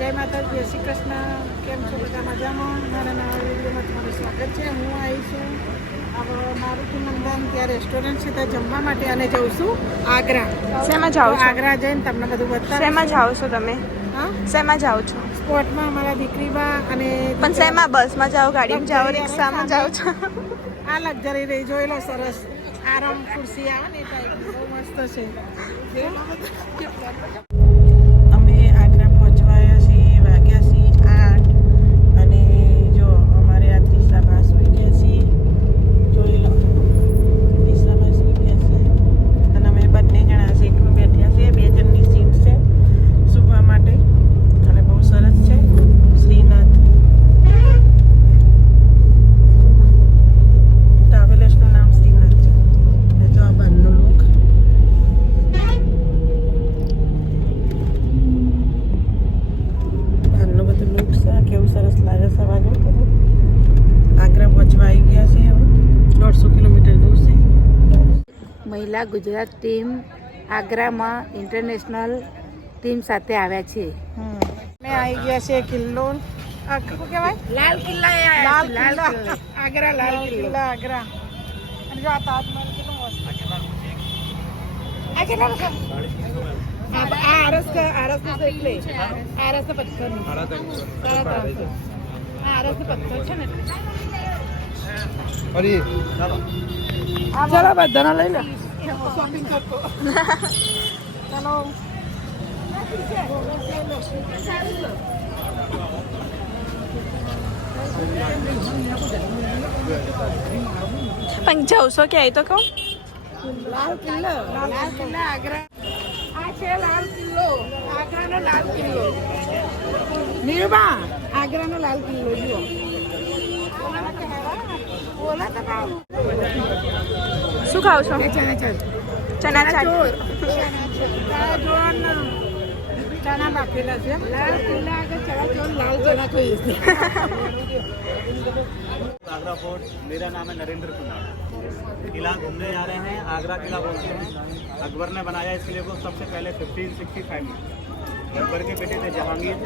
જય માતા, જય શ્રી કૃષ્ણ. કેમ છો બધા? મજામાં? મારા નવા વિડીયોમાં તમારું સ્વાગત છે. હું આવી છું મારુતિ નંદન, ત્યાં રેસ્ટોરન્ટ છે, ત્યાં જમવા માટે અને જઉં છું આગ્રા. શેમાં જાઓ છો? આગ્રા જઈને તમને બધું બતાવીશ. શેમાં જાઓ છો તમે? હા, શેમાં જાઓ છો? સ્પોટમાં મારા દીકરીબા અને પણ શેમાં? બસમાં જાઓ, ગાડીમાં જાઓ, રિક્ષામાં જાઓ છો? આ લક્ઝરી રહી જોઈ લો, સરસ આરામ ખુરશી આવે ને એ ટાઈપની, બહુ મસ્ત છે. અમે આગ્રા પહોંચવાયા છીએ, વાગ્યા છીએ 8 અને જો અમારે આ ત્રિશાભાસ ગયા છીએ, જોઈ લો ત્રિશાભાસ ગયા છે અને અમે બંને જણા સીટમાં બેઠ્યા છીએ. 2 જણની સીટ છે સુવા માટે અને બહુ સરસ છે. શ્રીનાથ ટ્રાવેલર્સનું નામ શ્રીનાથ છે. જો આ બહારનું લુક, બહારનું બધું લુક છે, કેવું સરસ લાગે છે. વાગે આગ્રા પહોંચવા આવી ગયા છે. હવે 150 કિલોમીટર દૂર છે. મહિલા ગુજરાત ટીમ આગ્રામાં ઇન્ટરનેશનલ ટીમ સાથે આવ્યા છે. મેં આવી ગયા છે કિલ્લો, શું કહેવાય? લાલ કિલ્લા. લાલ કિલ્લા આગ્રા, લાલ કિલ્લા આગ્રા. અને જો આ તાજમહેલ કેટલો મસ્ત છે. આ કેટલા છે? આ આરસ છે એટલે આરસ ના પથ્થર આ આરસ ના પથ્થર છે ને એટલે. ચલો બધાને લઈ લે, શોપિંગ કરતો. ચલો પણ જવશો ક્યાંય તો કહું? લાલ કિલ્લો આગ્રા. આ છે લાલ કિલ્લો, આગ્રાનો લાલ કિલ્લો. નીરુબા, આગ્રાનો લાલ કિલ્લો જુઓ. શું ખાવ છો? ચણા ચના ચાટ. ચણા બાફેલા છે. લાલ કિલ્લા આગળ ચણા ચોર, લાલ ચણા ખાઈએ છીએ. आगरा फोर्ट. मेरा नाम है नरेंद्र कुमार. किला घूमने जा रहे हैं. आगरा किला बोलते हैं. अकबर ने बनाया इस किले को सबसे पहले 1565 में. अकबर के बेटे थे जहांगीर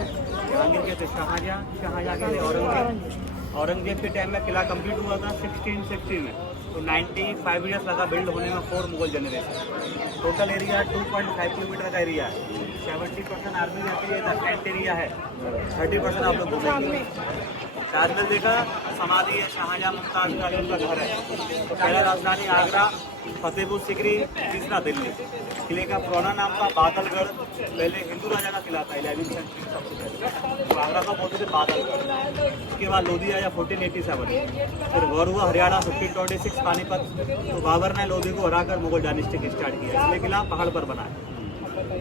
के थे शाहजहाँ के थे औरंगजेब के टाइम में किला कंप्लीट हुआ था 1660 में. तो 95 ईयर्स लगा बिल्ड होने में 4 Mughal generation. Total area 2.5 kilometre का एरिया है. 70% आर्मी रहती है. इधर टेंट एरिया है. 30% आप लोग घूमेंगे. ताजमहल देखा, समाधि है, शाहजहाँ मुमताज का उनका घर है. तो पहला राजधानी आगरा, फतेहपुर सीकरी, तीसरा दिल्ली. किले का पुराना नाम था बादलगढ़. पहले हिंदू राजा का किला था 11वीं सेंचुरी सबसे पहले. तो आगरा का बोलते थे बादलगढ़. उसके बाद लोधी आया 1487. फिर वॉर हुआ हरियाणा 1526 पानीपत. तो बाबर ने लोधी को हराकर मुगल डायनेस्टी स्टार्ट किया. इसलिए किला पहाड़ पर बना है.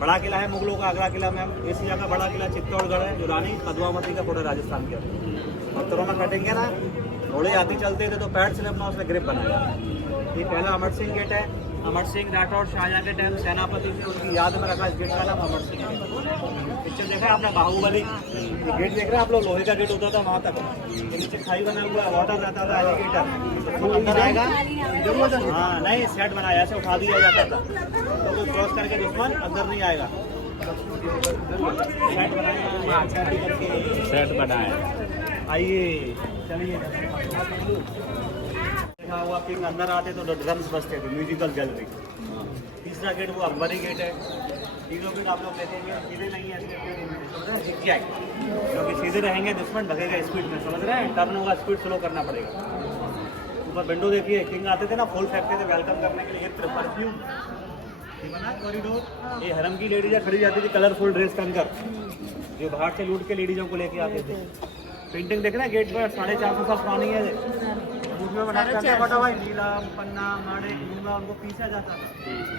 बड़ा किला है मुगलों का आगरा किला में. एशिया का बड़ा किला चित्तौड़गढ़ है जो रानी पद्मावती का पूरा राजस्थान के अंदर. पत्थरों में कटेंगे ना, घोड़े हाथी चलते थे तो पैर से अपना उसने ग्रिप बनाया. ये पहला अमर सिंह गेट है. अमर सिंह राठौर शाहजहाँ के टाइम सेनापति थे, उनकी याद में रखा इस गेट का नाम अमर सिंह गेट. पिक्चर देखा है आपने बाहुबली? ये गेट देख रहे हैं आप लोग? लोहे का गेट होता था वहाँ तक. नीचे खाई बना हुआ वाटर रहता था एलिगेटर. तो अंदर आएगा. हाँ नहीं, सेट बनाया ऐसे उठा दिया जाता था तो कोई क्रॉस करके दुश्मन अंदर नहीं आएगा. सेट बनाया. आइए चलिए. देखा हुआ किंग अंदर आते तो ड्रम्स बजते थे, म्यूजिकल चल रही. तीसरा गेट वो अकबरी गेट है. तीनों गेट आप लोग देखेंगे सीधे नहीं है, क्योंकि सीधे रहेंगे दुश्मन भगेगा स्पीड में. समझ रहे हैं? टर्न होगा, स्पीड स्लो करना पड़ेगा. ऊपर विंडो देखिए, किंग आते थे ना, फूल फेंकते थे वेलकम करने के लिए. इत्र परफ्यूम कॉरिडोर. ये हरम की लेडीज खड़ी जाती थी कलरफुल ड्रेस पहनकर, जो बाहर से लूट के लेडीजों को लेके आते थे. पेंटिंग देखना गेट पर 450 साल पुरानी है. उसमें नीलम पन्ना माड़े मूंगा उनको पीसा जाता था.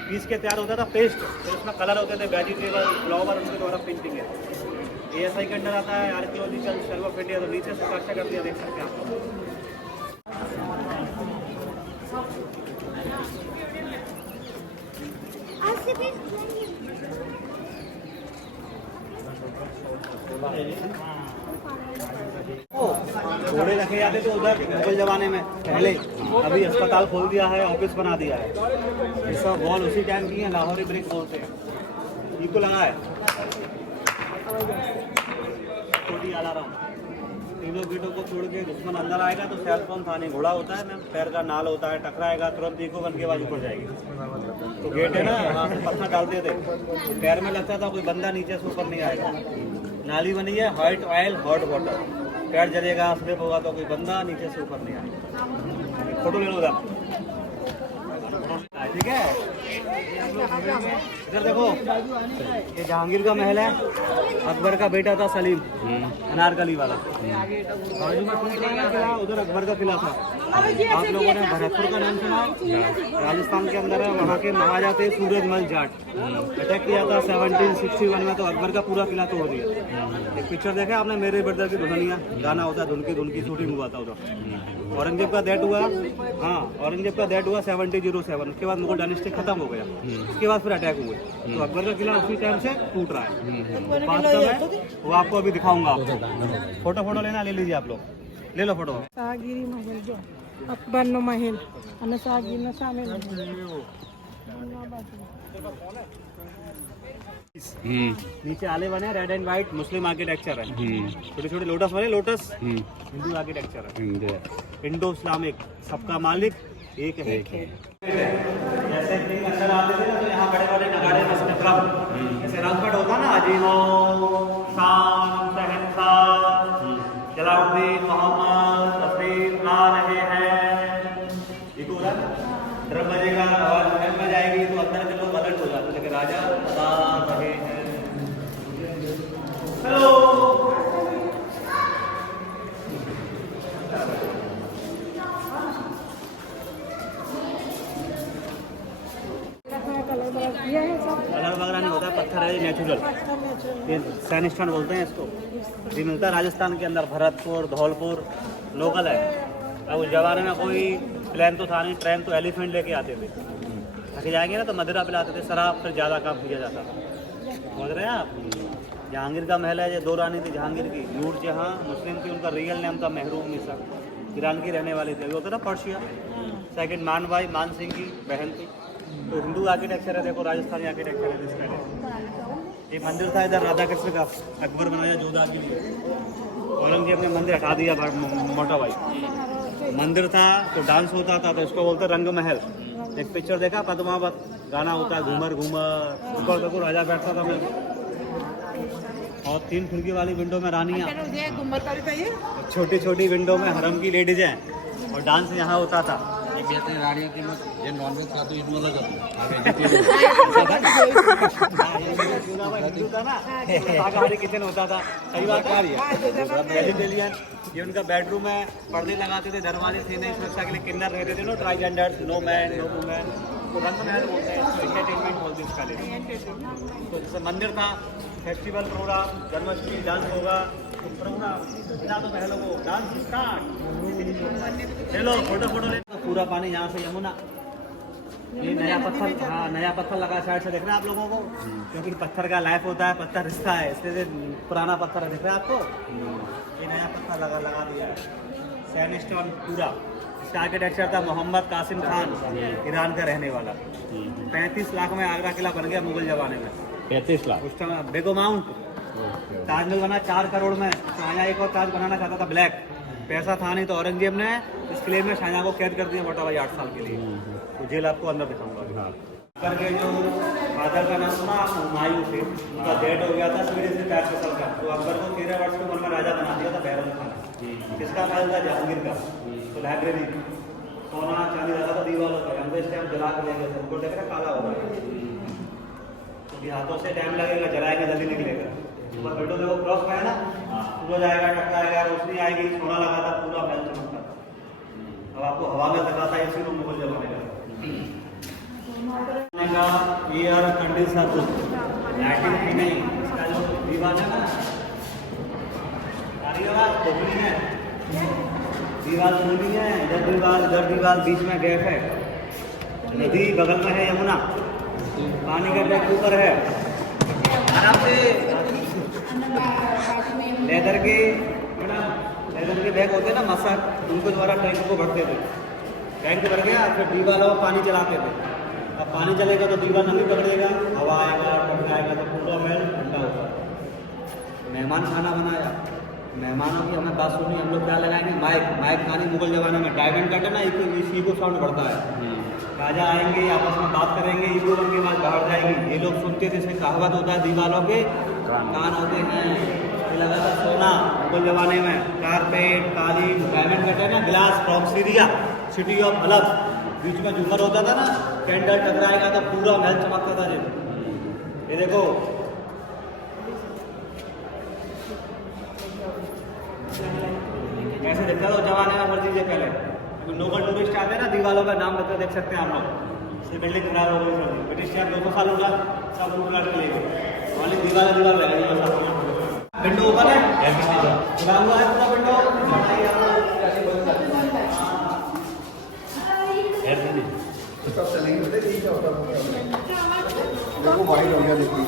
पीस के तैयार होता था पेस्ट. फिर उसमें कलर होते थे वेजिटेबल फ्लावर, उनके द्वारा पेंटिंग है. ASI के अंदर आता है आर्कियोलॉजिकल सर्वे ऑफ इंडिया. तो नीचे से खर्चा कर दिया, देख सकते हैं आप. घोड़े रखे जाते थे उधर मुगल जमाने में पहले. अभी अस्पताल खोल दिया है, ऑफिस बना दिया है. ये सब वॉल उसी टाइम की है, लाहौरी ब्रिक बोलते हैं. इनको लगा है. कीड़ों कीटों को छोड़ के दुश्मन अंदर आएगा तो शायद कौन थाने घोड़ा होता है ना, पैर का नाल होता है, टकराएगा तुरंत इको बन के आवाज ऊपर जाएगी। तो गेट है ना, वहाँ से पत्थर डालते थे, पैर में लगता था, कोई बंदा नीचे से ऊपर नहीं आएगा। नाली बनी है, व्हाइट ऑयल हॉट वाटर, पैर जलेगा स्लिप होगा तो कोई बंदा नीचे से ऊपर नहीं आएगा। फोटो ले लो उधर, ठीक है। इधर देखो, ये जहांगीर का महल है, अकबर का बेटा था सलीम, अनारकली वाला। बाजू में कौन सा किला, उधर अकबर का किला था। आप लोगों ने भरतपुर का नाम सुना, राजस्थान के अंदर है, वहाँ के महाराजा थे सूरजमल जाट, अटैक किया था 1761 में, तो अकबर का पूरा किला तोड़ दिया। एक पिक्चर देखा आपने, मेरे ब्रदर की दुल्हनिया, गाना होता है, धुन की शूटिंग हुआ था उधर। औरंगजेब का डेथ हुआ, हाँ औरंगजेब का डेथ हुआ 1707, उसके बाद मुगल डायनेस्टी खत्म हो गया, उसके बाद फिर अटैक हुए, तो अकबर का किला उसी टाइम से टूट रहा है। बात कब है वो आपको अभी दिखाऊंगा। फोटो लेना, ले लीजिए आप लोग, ले लो फोटो। शाहगिरी महल जो अकबर नो महल અને શાહગીર સામે नीचे आले बने red and white, Muslim architecture है, छोटे छोटे लोटस बने, लोटस हिंदू आर्किटेक्चर है, इंडो इस्लामिक, सबका मालिक एक है। जैसे किंग अंदर आते थे ना, तो यहाँ बड़े बड़े नगाड़े बजते थे, जैसे रंगपट होता ना, अजीनो शान शहंशाह जलालुद्दीन मोहम्मद तशरीफ ला रहे हैं, ये तो ड्रम बजेगा, आवाज महल में जाएगी तो अंदर के लोग अलर्ट हो जाते, लेकिन राजा बता रहे हैं। हेलो कलर वगैरह नहीं होता, पत्थर है नेचुरल, ये सैंडस्टोन बोलते हैं इसको। ये मिलता है राजस्थान के अंदर, भरतपुर धौलपुर लोकल है। अब उस जमाने में कोई प्लेन तो था नहीं, ट्रेन तो एलिफेंट लेके आते थे, थके जाएंगे ना तो मदिरा पिलाते थे, शराब फिर ज़्यादा काम किया जाता था। समझ रहे हैं आप? जहांगीर का महल है, ये दो रानी थी जहांगीर की, नूर जहाँ मुस्लिम थी, उनका रियल नेम था महरूम निसा, ईरान की रहने वाली थी, वो होता था पर्शिया। सेकंड मानबाई मान सिंह की बहन थी। तो हिंदू आर्किटेक्चर है, देखो राजस्थानी आर्किटेक्चर है इसका। एक मंदिर था इधर राधा कृष्ण का, अकबर बनाया जोधा के लिए, औरंगजेब ने मंदिर हटा दिया, मोटा भाई मंदिर था तो डांस होता था, तो इसको बोलते रंग महल। एक पिक्चर देखा पद्मावत, गाना होता है घूमर घूमर, ऊपर देखो राजा बैठता था मैं, और 3 खिड़की वाली विंडो में रानियाँ, छोटी छोटी विंडो में हरम की लेडीज हैं, और डांस यहाँ होता था। रानियों की नॉनवेज खाते हिंदू अलग हिंदू था ना, शाकाहारी किचन होता था, कई बार खा लिया वेजिटेरियन। ये उनका बेडरूम है, पर्दे लगाते थे, दरवाजे थे नहीं, सुरक्षा के लिए किन्नर रहते थे, no transgenders, no man no women, तो रंग महल बोलते हैं इसको, एंटरटेनमेंट बोलते हैं इसका। तो जैसे मंदिर था, फेस्टिवल प्रोग्राम, जन्माष्टमी डांस होगा, प्रोग्राम बिना तो महलों को डांस स्टार्ट। चलो फोटो ले। तो पूरा पानी यहाँ से यमुना, ये नया पत्थर, हाँ नया पत्थर लगा साइड से, देख रहे हैं आप लोगों को, क्योंकि पत्थर का लाइफ होता है, पत्थर रिश्ता है, इसलिए पुराना पत्थर दिख रहा है आपको, ये नया पत्थर लगा दिया है, सैंडस्टोन पूरा। इसका आर्किटेक्चर था मोहम्मद कासिम खान, ईरान का रहने वाला। 35 लाख में आगरा किला बन गया मुगल जमाने में, 35 लाख उस टाइम। बेगो माउंट ताजमहल बना 4 करोड़ में, शाहजहाँ एक और ताज बनाना चाहता था ब्लैक, पैसा था नहीं, तो औरंगजेब ने इस किले में शाहजहाँ को कैद कर दिया मोटा भाई 8 साल के लिए। तो जेल आपको अंदर दिखाऊंगा। करके जो फादर का नाम था हुमायूं थे, उनका डेथ हो गया था स्वीडिश से 4 साल का, तो अकबर को 13 वर्ष की उम्र में राजा बना दिया था बैरम खान। किसका महल था? जहांगीर का। तो लाइब्रेरी सोना चांदी लगा था दीवारों पर, हम इस टाइम जला कर ले गए थे, उनको देख रहे काला हो रहा है, हाथों से टाइम लगेगा, जलाएंगे जल्दी निकलेगा। ऊपर विंडो देखो क्रॉस में है ना, सूरज आएगा, टकराएगा, रोशनी आएगी, सोना लगा था, पूरा महल चमकता। अब आपको हवा में दिखाता है, इसी को मुगल जमाने का एयर कंडीशनर, लाइटिंग भी नहीं, इसका जो दीवार है ना, खोखली है, दीवार खुली है, इधर दीवार बीच में गैप है, नदी बगल में है यमुना, पानी का टैंक ऊपर है, आराम से लेदर के बैग होते हैं ना मसाज, उनके द्वारा टैंक को भरते थे, टैंक भर गया फिर दीवार और पानी चलाते थे। अब पानी चलेगा तो दीवार नमी पकड़ेगा, हवा आएगा, टकराएगा तो पूरा महल ठंडा होगा। मेहमान खाना बनाया, मेहमानों की हमें बात सुननी, हम लोग क्या लगाएंगे, माइक। माइक खानी मुगल जमाने में डायमंड कट है ना, इको साउंड बढ़ता है। राजा आएंगे आपस में बात करेंगे, इको उनकी आवाज बाहर जाएगी। ये लोग सुनते थे, इसमें कहावत होता है दीवालों के कान होते हैं। ये लगा था सोना मुगल जमाने में, कारपेट, कालीन, डायमंड कट है ना, glass from Syria, city of Halab. बीच में झूमर होता था ना, कैंडल टकराएगा तो पूरा महल चमकता था। ये देखो कैसे देखता था उस जमाने में हर चीजें पहले। लोकल टूरिस्ट आते हैं ना, दीवालों का नाम बता देख सकते हैं आप लोग। ये बिल्डिंग खराब हो गई, ब्रिटिश टाइम 200 साल हो गया, सब लूट लाट के ले गए। वाली दीवार लगी विंडो ओपन है, खुला हुआ है पूरा विंडो। सब चलेंगे बेटे, ठीक है होता देखो वाइड हो गया, देखिए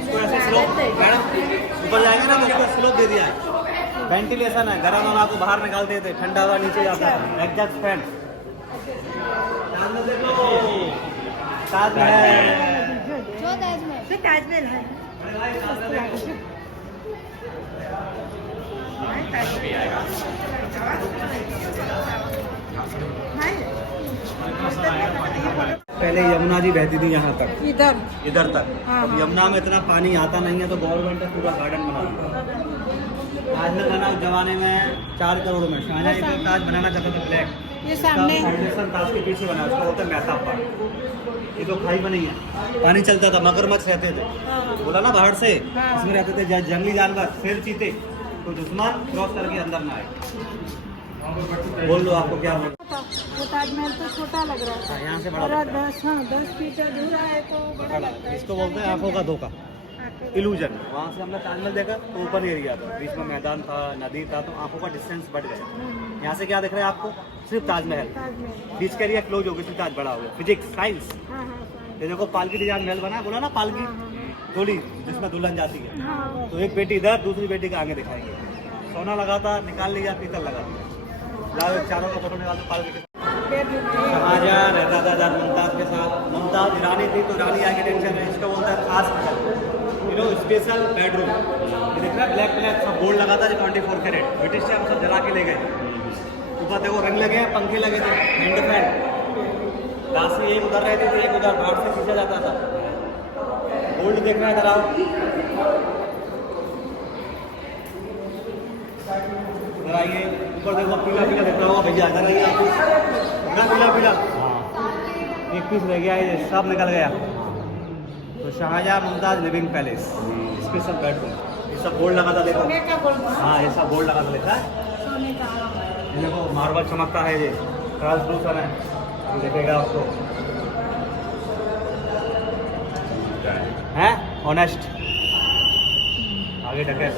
इसको ऐसे स्लोप मैडम ऊपर जाएंगे ना तो इसको स्लोप दे दिया है। वेंटिलेशन है, गर्म हवा को बाहर निकालते थे, ठंडा हवा नीचे जाता है। Exhaust fan. देखो ताजमहल, ताजमहल है। पहले यमुना जी बहती थी यहाँ तक, इधर तक। अब यमुना में इतना पानी आता नहीं है तो गवर्नमेंट ने पूरा गार्डन बना दिया। ताजमहल बना उस जमाने में 4 करोड़ में। शाहजहां एक ताज बनाना चाहता था ब्लैक, ये सामने फाउंडेशन ताज के पीछे बना, उसको बोलते हैं मेहताब पार्क। ये तो खाई बनी है, पानी चलता था, मगरमच्छ रहते थे, बोला ना बाहर से, इसमें रहते थे जंगली जानवर, शेर, चीते, तो दुश्मन क्रॉस करके अंदर ना आए। बोल दो आपको क्या बोल। वो ताजमहल तो छोटा लग रहा था, यहाँ से बड़ा और 10 फीट अधूरा है तो बड़ा लगता है। इसको बोलते हैं आंखों का धोखा, इल्यूजन। वहाँ से हमने ताजमहल देखा तो ओपन एरिया था, बीच में मैदान था, नदी था, तो आंखों का डिस्टेंस बढ़ गया। यहाँ से क्या दिख रहा है आपको, सिर्फ ताजमहल। बीच का एरिया क्लोज हो गया, सिर्फ ताज बड़ा हो गया। Physics, science. ये देखो पालकी डिजाइन महल बना है, बोला ना पालकी डोली जिसमें दुल्हन जाती है, तो एक बेटी इधर, दूसरी बेटी के आगे दिखाएंगे। सोना लगा था, निकाल लिया, पीतल लगा दिया। लाओ चारों का फोटो निकाल दो पालकी के। शाहजहां रहता था मुमताज के साथ। मुमताज ईरानी थी तो ईरानी आर्किटेक्चर है, इसका बोलता है खास स्पेशल बेडरूम। ये देख रहा है ब्लैक सब बोर्ड लगा था, 24 कैरेट। ब्रिटिश टाइम सब जला के ले गए। ऊपर देखो रंग लगे हैं, पंखे लगे थे, हैंड फैन। राशि एक उधर रहती थी, एक उधर बाहर से खींचा जाता था। गोल्ड देख रहे हैं इधर आओ, इधर आइए। ऊपर देखो पीला पीला दिख रहा होगा भैया, इधर आइए आपको, पीला पीला। हाँ, एक पीस रह गया, ये सब निकल गया। तो Shahjahan Mumtaz living palace, special bedroom. ये सब बोर्ड लगा था देखो, हाँ ये सब बोर्ड लगा था, देखा है। ये देखो मार्बल चमकता है, ये ट्रांसलूसेंट है, देखेगा आपको है ऑनेस्ट। आगे ढके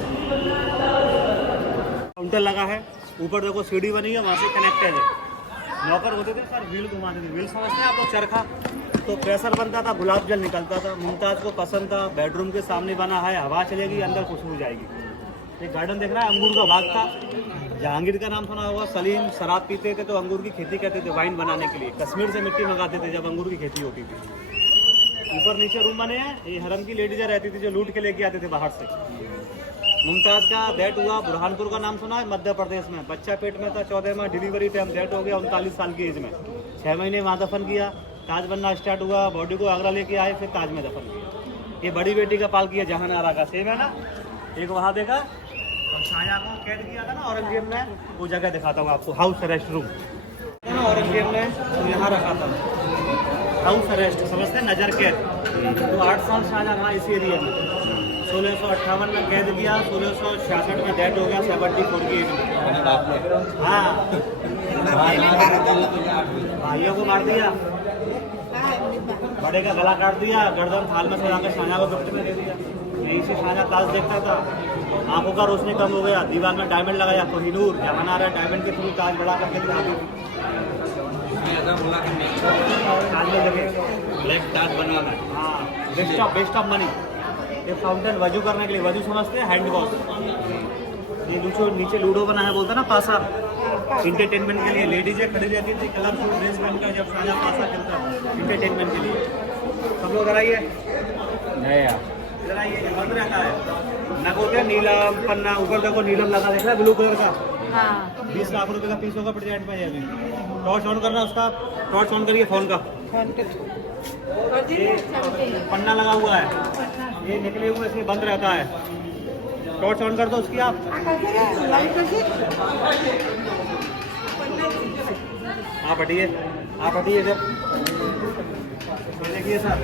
काउंटर लगा है, ऊपर देखो सीढ़ी बनी है, वहाँ से कनेक्टेड है। लॉकर होते थे सर, व्हील घुमाते थे, व्हील समझते हैं आप लोग, चरखा। तो प्रेशर बनता था, गुलाब जल निकलता था। मुमताज को पसंद था। बेडरूम के सामने बना है, हवा चलेगी, अंदर खुशबू जाएगी। एक गार्डन देख रहा है, अंगूर का बाग था। जहांगीर का नाम सुना होगा। सलीम शराब पीते थे तो अंगूर की खेती करते थे वाइन बनाने के लिए। कश्मीर से मिट्टी मंगाते थे जब अंगूर की खेती होती थी। ऊपर नीचे रूम बने हैं, ये हरम की लेडीजें रहती थी जो लूट के लेके आते थे बाहर से। मुमताज का डेथ हुआ, बुरहानपुर का नाम सुना है, मध्य प्रदेश में। बच्चा पेट में था, 14 में डिलीवरी टाइम, डेथ हो गया 39 साल की एज में। 6 महीने वहाँ दफन किया। ताज बनना स्टार्ट हुआ, बॉडी को आगरा लेके आए, फिर ताज में दफन किया। ये बड़ी बेटी का पाल किया, जहां आरा का सेम है ना, एक वहाँ देखा। और शाहजहां को कैद किया था ना औरंगजेब ने, वो जगह दिखाता हूँ आपको, हाउस अरेस्ट रूम ना औरंगजेब ने, तो यहाँ रखा था हाउस अरेस्ट, समझते हैं, नजर कैद। तो 8 साल शाहजहां वहाँ इसी एरिया में। 1658 में कैद किया, 1666 में डेथ हो गया 74 की एज में। हाँ, भाइयों को मार दिया, बड़े का गला काट दिया, गर्दन थाल में सजाकर शाहजहां को गिफ्ट में दे दिया। यहीं से शाहजहां ताज देखता था। आंखों का रोशनी कम हो गया, दीवार में डायमंड लगाया, कोहिनूर जहां आ रहा है, डायमंड के थ्रू ताज बड़ा करके दिखाती थी। ताज में लगे ब्लैक ताज बनवाना है। हाँ, बेस्ट ऑफ मनी। ये फाउंटेन वजू करने के लिए, वजू समझते हैं, हैंड वॉश। ये नीचे लूडो बना है, बोलता ना पासा, इंटरटेनमेंट के लिए। लेडीजें खड़ी रहती थी कलरफुल ड्रेस पहनकर जब शाहजहां पासा खेलता है, इंटरटेनमेंट के लिए। सब लोग इधर आइए, इधर आइए, बंद रहता है। पन्ना को होता है नीलम पन्ना, ऊपर देखो नीलम लगा देखा है ब्लू कलर का, हाँ 20 लाख रुपए का पीस होगा प्रेजेंट में। ये अभी टॉर्च ऑन करना उसका, टॉर्च ऑन करिए फोन का। ये पन्ना लगा हुआ है, ये निकले हुए इसमें बंद रहता है, टॉर्च ऑन कर दो उसकी आप। आप हटिए, आप हटिए इधर, ये देखिए सर,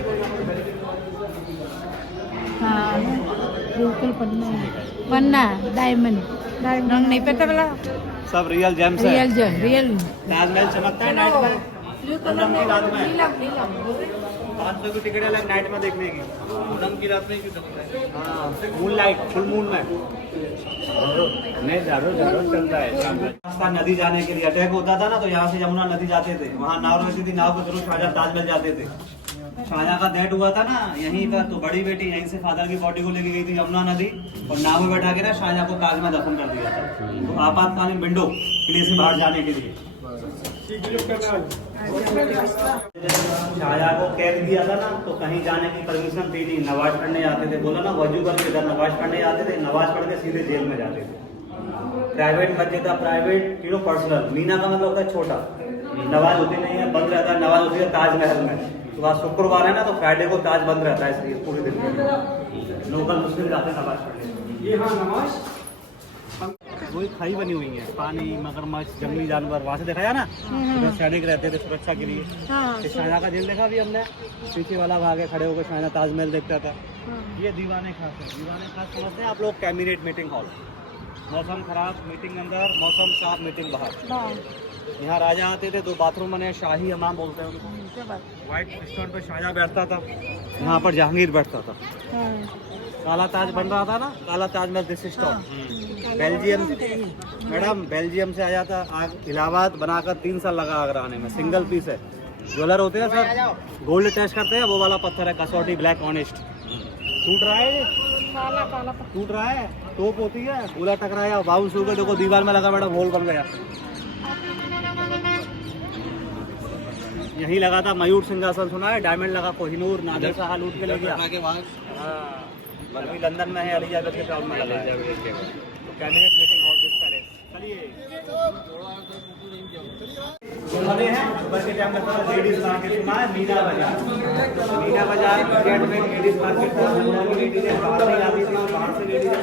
हाँ बिल्कुल पन्ना डायमंड रंग नहीं पता वाला सब रियल जेम्स है। रियल ताजमहल चमकता है नाइट में, पूनम की रात में 500 की टिकट है नाइट में देखने की। पूनम की रात में क्यों चमकता है? हाँ मून लाइट, फुल मून में नहीं जारो चलता है। रास्ता नदी जाने के लिए अटैक होता था ना, तो यहाँ से यमुना नदी जाते थे, वहाँ नाव रहती थी, नाव के थ्रू शाहजहां ताजमहल जाते थे। शाहजहां का डेथ हुआ था ना यहीं पर, तो बड़ी बेटी यहीं से फादर की बॉडी को लेके गई थी यमुना नदी, और नाव में बैठा के ना शाहजहां को ताज में दफन कर दिया था। तो आपातकालीन विंडो किले से बाहर जाने के लिए शाहजहां को कैद किया था ना, तो कहीं जाने की परमिशन थी नहीं, नमाज पढ़ने जाते थे, बोला ना वजू करके इधर नमाज पढ़ने जाते थे, नमाज पढ़ के सीधे जेल में जाते थे। प्राइवेट मस्जिद था, प्राइवेट पर्सनल, मीना का मतलब होता है छोटा, नमाज होती नहीं है, बंद रहता है, नमाज होती है ताजमहल में। तो आज शुक्रवार है ना, तो फ्राइडे को ताज बंद रहता है, इसलिए पूरे दिन में लोकल मुस्लिम जाते हैं नमाज पढ़ने। ये हाँ नमाज वही खाई बनी हुई है, पानी, मगरमच्छ, जंगली जानवर, वहाँ से देखा है ना, तो सैनिक रहते थे सुरक्षा के लिए। शाहजहां का जेल देखा भी हमने, पीछे वाला भाग है खड़े होकर शाहजहां ताजमहल देखता था। ये दीवाने खास है, दीवाने खास समझते हैं आप लोग, कैबिनेट मीटिंग हॉल, मौसम खराब मीटिंग अंदर, मौसम साफ मीटिंग बाहर। यहाँ राजा आते थे, 2 बाथरूम बने, शाही हमाम बोलते हैं उनको। व्हाइट स्टोन पे शाहजहां बैठता था, यहाँ पर जहांगीर बैठता था। काला ताज बन रहा था ना, काला Taj Mahal this stone Belgium, madam Belgium से आया था, आग इलाहाबाद बनाकर 3 साल लगा आगरा आने में, सिंगल पीस है। ज्वेलर होते हैं सर, गोल्ड टेस्ट करते हैं, वो वाला पत्थर है, कसौटी ब्लैक ऑनेस्ट। टूट रहा है, टूट रहा है, तोप होती है, गोला टकराया, बाउंस हो गया, देखो दीवार में लगा मैडम, होल बन गया। यही लगा था मयूर सिंहासन, सुना है, डायमंड लगा, कोहिनूर, नादिर शाह लूट के ले गया। हाँ, अभी लंदन में है, एलिजाबेथ के टाउन में लगा है। तो cabinet meeting hall this palace. चलिए बने हैं सुबह के टाइम में, लेडीज मार्केट सुना है, मीना बाजार, मीना बाजार मार्केट में लेडीज मार्केट था। लेडीज बाहर नहीं आती थी, बाहर से लेडीज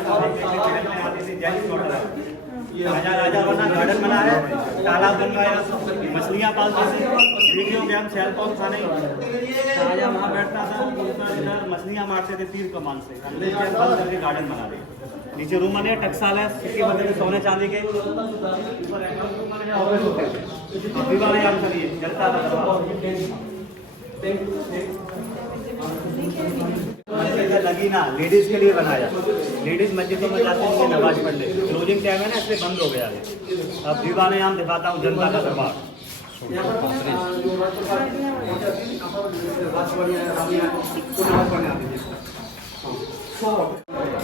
आती थी, जेंट्स मॉडल। राजा बना, गार्डन बना है, तालाब बन रहा है, मछलियाँ पालते थे, वीडियो गेम, सेल फोन था नहीं। शाहजहां वहाँ बैठता था, इधर मछलियाँ मारते थे तीर कमान से, बंद करके गार्डन बना दिया। नीचे रूम बने, टकसाल है, सिक्के बने सोने चांदी के, दीवारें आम चलिए जलता था। मस्जिद लगी ना, लेडीज के लिए बनाया, लेडीज मस्जिदों में जाते हैं नमाज पढ़ने, क्लोजिंग टाइम है ना, इसलिए बंद हो गया है। अब दीवाने आम दिखाता हूँ, जनता का दरबार।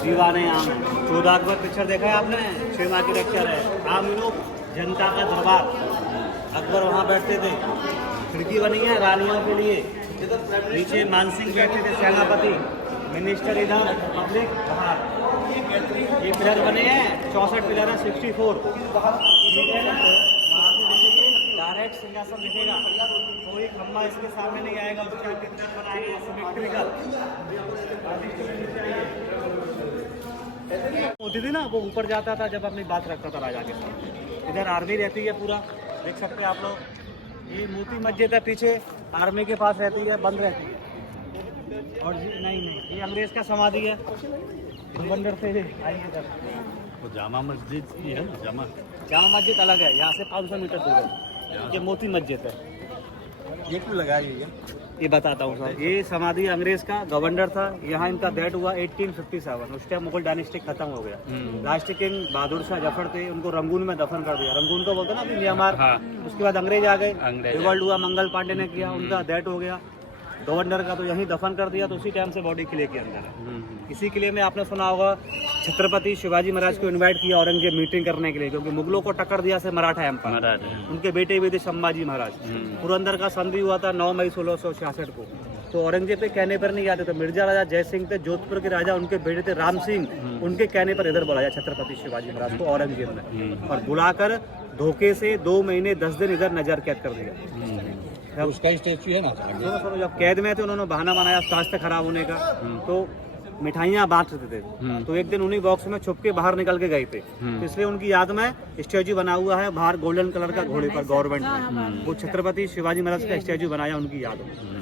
दीवाने आम, 14 अकबर पिक्चर देखा है आपने, 6 माह की पिक्चर है, आम लोग, जनता का दरबार। अकबर वहाँ बैठते थे, खिड़की बनी है रानियों के लिए, नीचे मानसिंह बैठते थे, सेनापति, मिनिस्टर इधर, पब्लिक बाहर। ये पिलर बने हैं, 64 पिलर है, 64 डायरेक्ट सिंहासन दिखेगा, कोई खम्बा इसके सामने नहीं आएगा। पिलर बनाए हैं सिमेट्रिकल, होती थी ना, वो ऊपर जाता था जब अपनी बात रखता था राजा के साथ। इधर आर्मी रहती है पूरा, देख सकते हैं आप लोग। ये मोती मस्जिद है पीछे, आर्मी के पास रहती है, बंद रहती है। और नहीं, ये अंग्रेज का समाधि है, गवर्नर से आएंगे इधर। वो जामा मस्जिद की है ना, जामा मस्जिद अलग है, यहाँ से 500 मीटर दूर है, ये मोती मस्जिद है। ये क्यों लगाया ये बताता हूँ सर, ये समाधि अंग्रेज का गवर्नर था, यहाँ इनका डेथ हुआ 1857, उस टाइम मुगल डायनेस्टी खत्म हो गया। लास्ट किंग बहादुर शाह जफर थे, उनको रंगून में दफन कर दिया, रंगून को बोलते हैं ना अभी म्यांमार। उसके बाद अंग्रेज आ गए, रिवॉल्ट हुआ, मंगल पांडे ने किया, उनका डेथ हो गया गवर्नर का, तो यहीं दफन कर दिया, तो उसी टाइम से बॉडी किले के अंदर है। इसी किले में आपने सुना होगा छत्रपति शिवाजी महाराज को इनवाइट किया औरंगजेब मीटिंग करने के लिए, क्योंकि मुगलों को टक्कर दिया से मराठा एम्पायर, उनके बेटे भी थे संभाजी महाराज। पुरंदर का संधि हुआ था 9 मई 1666 को, तो औरंगजेब के कहने पर नहीं आते, तो मिर्जा राजा जय सिंह थे जोधपुर के राजा, उनके बेटे थे राम सिंह, उनके कहने पर इधर बुलाया छत्रपति शिवाजी महाराज को औरंगजेब ने, और बुलाकर धोखे से 2 महीने 10 दिन इधर नजर कैद कर दिया। उसका स्टैचू है ना सुनो सुनो, जब कैद में थे उन्होंने बहाना बनाया स्वास्थ्य खराब होने का, तो मिठाइयाँ बांटते थे, तो एक दिन उन्हीं बॉक्स में छुप के बाहर निकल के गए थे, तो इसलिए उनकी याद में स्टैचू बना हुआ है बाहर गोल्डन कलर का घोड़े पर गवर्नमेंट ने, वो छत्रपति शिवाजी महाराज का स्टैचू बनाया उनकी याद में।